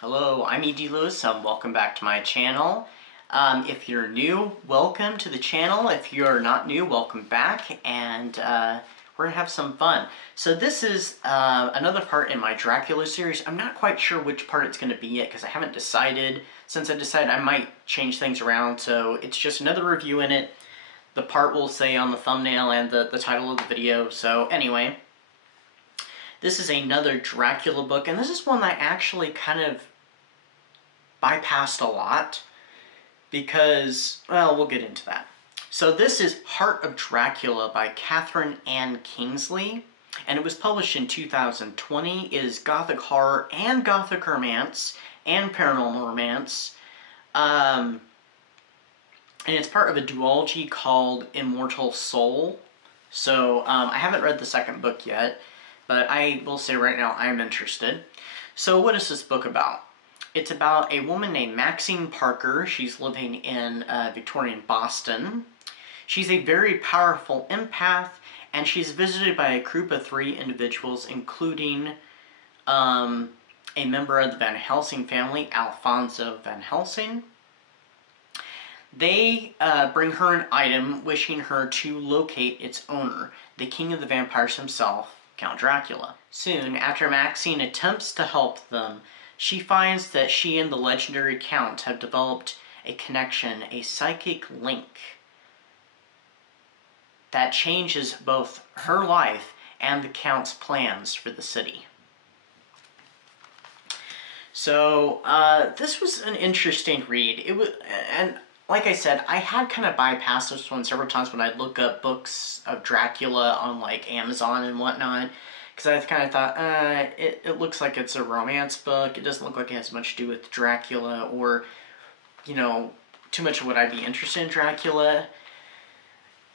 Hello, I'm E.D. Lewis, welcome back to my channel. If you're new, welcome to the channel. If you're not new, welcome back, and we're gonna have some fun. So this is another part in my Dracula series. I'm not quite sure which part it's gonna be yet, because I haven't decided. Since I decided, I might change things around, so it's just another review in it. The part will say on the thumbnail and the title of the video, so anyway. This is another Dracula book, and this is one that I actually kind of bypassed a lot because, well, we'll get into that. So this is Heart of Dracula by Kathryn and Kingsley, and it was published in 2020. It is gothic horror and gothic romance and paranormal romance. And it's part of a duology called Immortal Soul. So I haven't read the second book yet, but I will say right now I'm interested. So what is this book about? It's about a woman named Maxine Parker. She's living in Victorian Boston. She's a very powerful empath, and she's visited by a group of 3 individuals, including a member of the Van Helsing family, Alfonso Van Helsing. They bring her an item wishing her to locate its owner, the king of the vampires himself, Count Dracula. Soon, after Maxine attempts to help them, she finds that she and the legendary Count have developed a connection, a psychic link, that changes both her life and the Count's plans for the city. So, this was an interesting read. It was, and like I said, I had kind of bypassed this one several times when I'd look up books of Dracula on, like, Amazon and whatnot. Because I kind of thought, it looks like it's a romance book. It doesn't look like it has much to do with Dracula or, you know, too much of what I'd be interested in Dracula.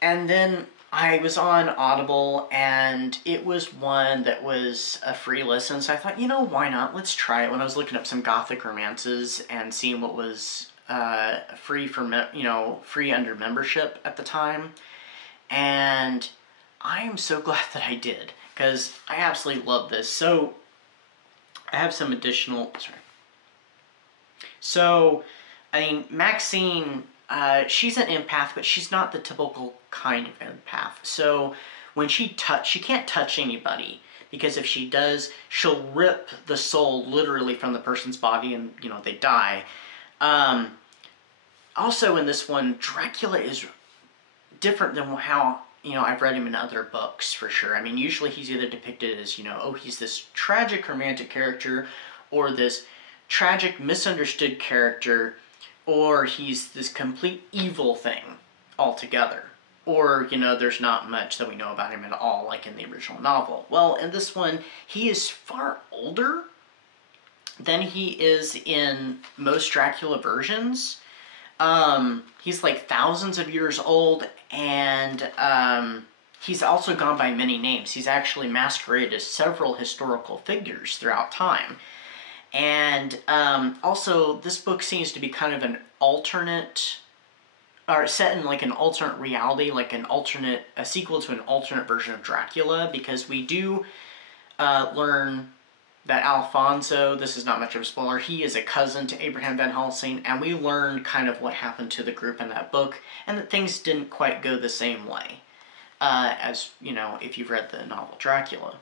And then I was on Audible, and it was one that was a free listen. So I thought, you know, why not? Let's try it. When I was looking up some gothic romances and seeing what was free for, free under membership at the time. And I am so glad that I did, because I absolutely love this. So, I have some additional, So, I mean, Maxine, she's an empath, but she's not the typical kind of empath. So, when she can't touch anybody, because if she does, she'll rip the soul literally from the person's body and, you know, they die. Also in this one, Dracula is different than how, you know, I've read him in other books, for sure. I mean, usually he's either depicted as, you know, oh, he's this tragic romantic character, or this tragic misunderstood character, or he's this complete evil thing altogether. Or, you know, there's not much that we know about him at all, like in the original novel. Well, in this one, he is far older than he is in most Dracula versions. He's like thousands of years old, and he's also gone by many names. He's actually masqueraded as several historical figures throughout time. And also, this book seems to be kind of an alternate, or set in like an alternate reality, like a sequel to an alternate version of Dracula, because we do learn that Alfonso, this is not much of a spoiler, he is a cousin to Abraham Van Helsing, and we learn kind of what happened to the group in that book, and that things didn't quite go the same way as, you know, if you've read the novel Dracula.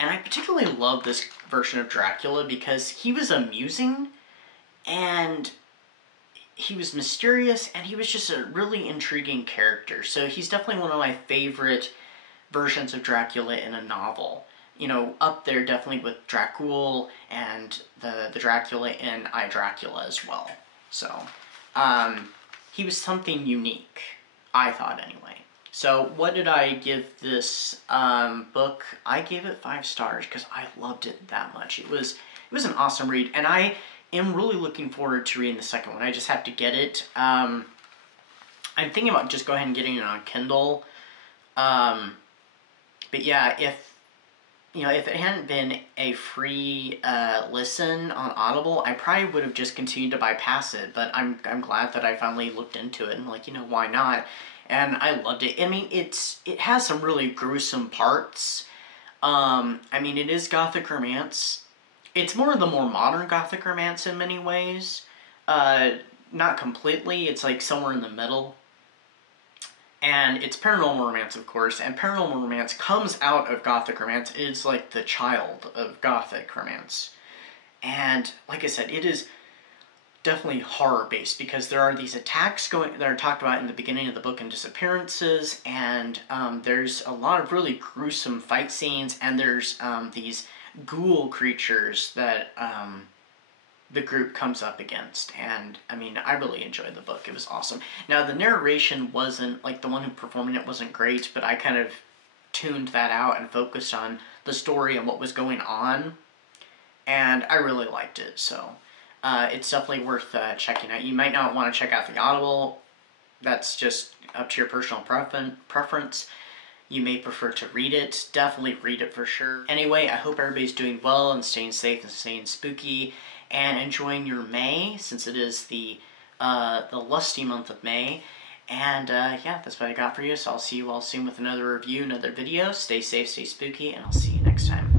And I particularly love this version of Dracula because he was amusing, and he was mysterious, and he was just a really intriguing character. So he's definitely one of my favorite versions of Dracula in a novel. You know, up there definitely with Dracula and the Dracula in I, Dracula as well. So, he was something unique, I thought anyway. So, what did I give this book? I gave it 5 stars because I loved it that much. It was an awesome read, and I am really looking forward to reading the second one. I just have to get it. I'm thinking about just go ahead and getting it on Kindle. But yeah, if it hadn't been a free listen on Audible, I probably would have just continued to bypass it. But I'm glad that I finally looked into it and, like, you know, why not? And I loved it. I mean, it has some really gruesome parts. I mean, it is gothic romance. It's more of the more modern Gothic romance in many ways. Not completely, it's like somewhere in the middle. And it's paranormal romance, of course, and paranormal romance comes out of Gothic romance. It's like the child of Gothic romance. And like I said, it is definitely horror-based because there are these attacks that are talked about in the beginning of the book and disappearances, and there's a lot of really gruesome fight scenes, and there's these ghoul creatures that the group comes up against. And I mean, I really enjoyed the book. It was awesome. Now, the narration wasn't, like, the one who performed it wasn't great, but I kind of tuned that out and focused on the story and what was going on, and I really liked it. So it's definitely worth checking out. You might not want to check out the Audible. That's just up to your personal preference. You may prefer to read it. Definitely read it for sure. Anyway, I hope everybody's doing well and staying safe and staying spooky and enjoying your May, since it is the lusty month of May. And yeah, that's what I got for you. So I'll see you all soon with another review, another video. Stay safe, stay spooky, and I'll see you next time.